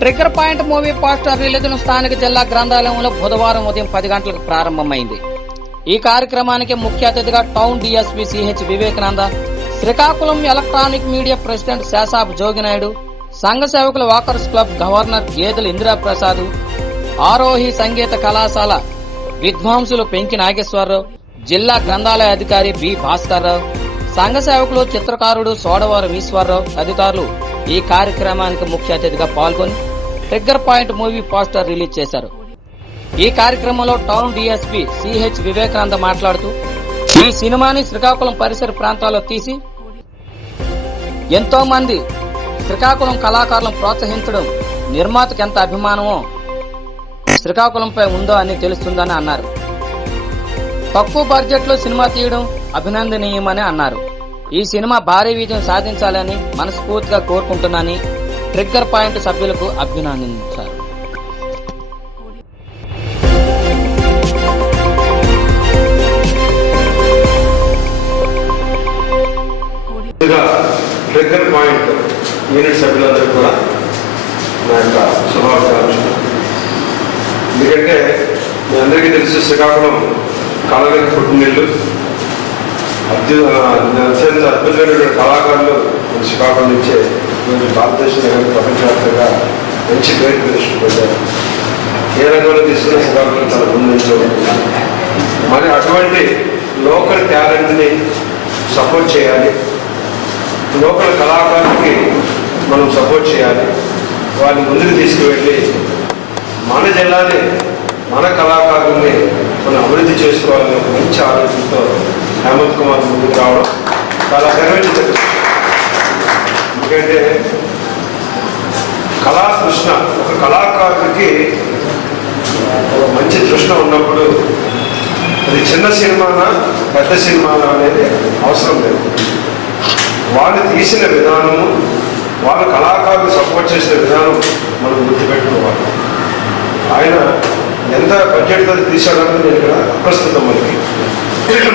Trigger point movie poster రిలీజ్ను స్థానిక జిల్లా గ్రంథాలయంలో బుధవారం ఉదయం పది గంటలకు ప్రారంభమైంది. ఈ కార్యక్రమానికి ముఖ్య అతిథిగా town DSP CH Vivekananda Srikakulam electronic media president శాసాబ్ Joginaidu సంఘ సేవకుల వాకర్స్ క్లబ్ గవర్నర్ గేదెల ఇందిరాప్రసాద్ ఆరోహి సంగీత కళాశాల విద్వాంసులు పెంకి నాగేశ్వరరావు జిల్లా గ్రంథాలయ అధికారి బి భాస్కర్రావు సంఘ సేవకులు చిత్రకారుడు సోడవరం ఈశ్వరరావు తదితరులు ఈ కార్యక్రమానికి ముఖ్య అతిథిగా పాల్గొని trigger point movie poster release చేశారు. ఈ కార్యక్రమంలో టౌన్ డిఎస్పీ సిహెచ్ వివేకానంద మాట్లాడుతూ ఈ సినిమాని శ్రీకాకుళం పరిసర ప్రాంతాల్లో తీసి ఎంతో మంది శ్రీకాకుళం కళాకారులను ప్రోత్సహించడం నిర్మాతకు ఎంత అభిమానమో శ్రీకాకుళంపై ఉందో అని తెలుస్తుందని అన్నారు. తక్కువ బడ్జెట్లో సినిమా తీయడం అభినందనీయమని అన్నారు. ఈ సినిమా భారీ విజయం సాధించాలని మనస్ఫూర్తిగా కోరుకుంటున్నాని ట్రిగ్గర్ పాయింట్ సభ్యులకు అభినందించారు ట్రిగ్గర్ పాయింట్ యూనిట్ సభ్యులందరూ కూడా నా యొక్క శుభాకాంక్షలు. ఎందుకంటే మీ అందరికీ తెలిసి శ్రీకాకుళం కళలకు పుట్టినీళ్ళు అత్యు అత్యంత అద్భుతమైనటువంటి కళాకారులు శ్రీకాకుళం నుంచే ఈరోజు భారతదేశంలో కానీ ప్రపంచవ్యాప్తంగా మంచి పేరు ప్రదర్శించారు ఏ రంగంలో తీసుకున్న శ్రీకాకుళం చాలా ముందు మరి అటువంటి లోకల్ టాలెంట్ని సపోర్ట్ చేయాలి. లోకల్ కళాకారులకి మనం సపోర్ట్ చేయాలి. వారిని ముందుకు తీసుకువెళ్ళి మన జిల్లాని మన కళాకారుల్ని మనం అభివృద్ధి చేసుకోవాలని ఒక మంచి ఆలోచనతో హేమంత్ కుమార్ ముందుకు రావడం చాలా గర్వించదగ్గ ఎందుకంటే కళా తృష్ణ ఒక కళాకారుడికి ఒక మంచి తృష్ణ ఉన్నప్పుడు అది చిన్న సినిమానా పెద్ద సినిమానా అనేది అవసరం లేదు. వాళ్ళు తీసిన విధానము వాళ్ళ కళాకారులు సపోర్ట్ చేసిన విధానం మనం గుర్తుపెట్టుకోవాలి. ఆయన ఎంత బడ్జెట్తో తీశాడన్నది నేను ఇక్కడ అప్రస్తుతం మనకి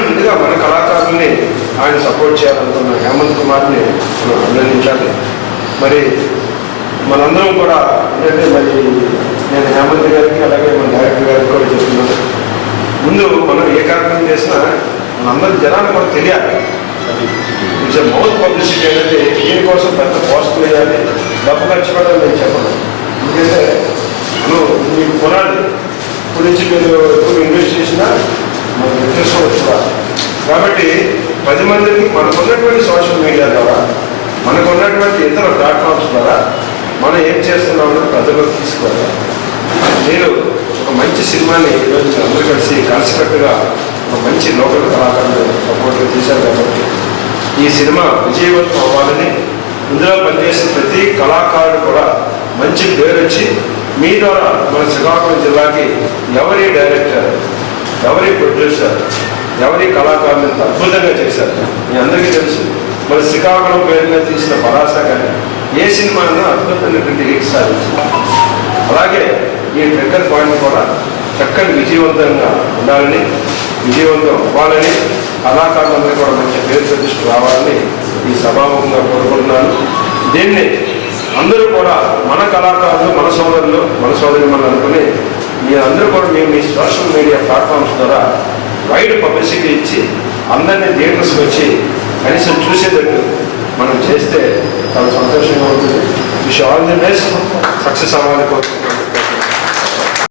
ముందుగా మన కళాకారుల్ని ఆయన సపోర్ట్ చేయాలనుకున్న హేమంత్ కుమార్ని మనం అభినందించాలి. మరి మనందరం కూడా ఏంటంటే మరి నేను హేమంత్ గారికి అలాగే మన డైరెక్టర్ గారికి కూడా చెప్తున్నాను. ముందు మనం ఏ కార్యక్రమం చేసినా మనందరి జనాలు కూడా తెలియాలి. ఇట్స్ మౌత్ పబ్లిసిటీ అనేది దీనికోసం పెద్ద పోస్ట్ వేయాలి డబ్బు ఖర్చు పెట్టాలని నేను చెప్పను. ఎందుకంటే మనం మీకు కొనాలి గురించి మీరు ఎక్కువ ఇన్వెస్ట్ చేసినా మనకు ఇంట్రెస్ట్ కూడా. కాబట్టి పది మందికి మనకు ఉన్నటువంటి సోషల్ మీడియా ద్వారా మనకు ఉన్నటువంటి ఇతర ప్లాట్ఫామ్స్ ద్వారా మనం ఏం చేస్తున్నామని ప్రజలకు తీసుకోవాలి. నేను ఒక మంచి సినిమాని ఈరోజు అందరూ కలిసి కలిసికట్టుగా ఒక మంచి లోకల్ కళాకారులు సపోర్ట్గా తీశారు కాబట్టి ఈ సినిమా విజయవంతం అవ్వాలని ఇందులో పనిచేసిన ప్రతి కళాకారుడు కూడా మంచి పేరు వచ్చి మీ ద్వారా మన శ్రీకాకుళం జిల్లాకి ఎవరి డైరెక్టర్ ఎవరి ప్రొడ్యూసర్ ఎవరి కళాకారులు ఎంత అద్భుతంగా చేశారు? మీ అందరికీ తెలుసు. మరి శ్రీకాకుళం పేరు మీద తీసిన పరాస కానీ ఏ సినిమా అన్నా అద్భుతమైనటువంటి హిట్ సాధించింది. అలాగే ఈ ట్రిగ్గర్ పాయింట్ కూడా చక్కని విజయవంతంగా ఉండాలని విజయవంతం అవ్వాలని కళాకారులందరూ కూడా మంచి పేరు ప్రతిష్ట రావాలని ఈ సభాముఖంగా కోరుకుంటున్నాను. దీన్ని అందరూ కూడా మన కళాకారులు మన సోదరులు మన సోదరి మనం అనుకుని మీ అందరూ కూడా మేము మీ సోషల్ మీడియా ప్లాట్ఫామ్స్ ద్వారా వైడ్ పబ్లిసిటీ ఇచ్చి అందరినీ థియేటర్స్కి వచ్చి కనీసం చూసేటట్టు మనం చేస్తే చాలా సంతోషంగా ఉంటుంది. Wish all the best success అవ్వాలి. కోరుతుంది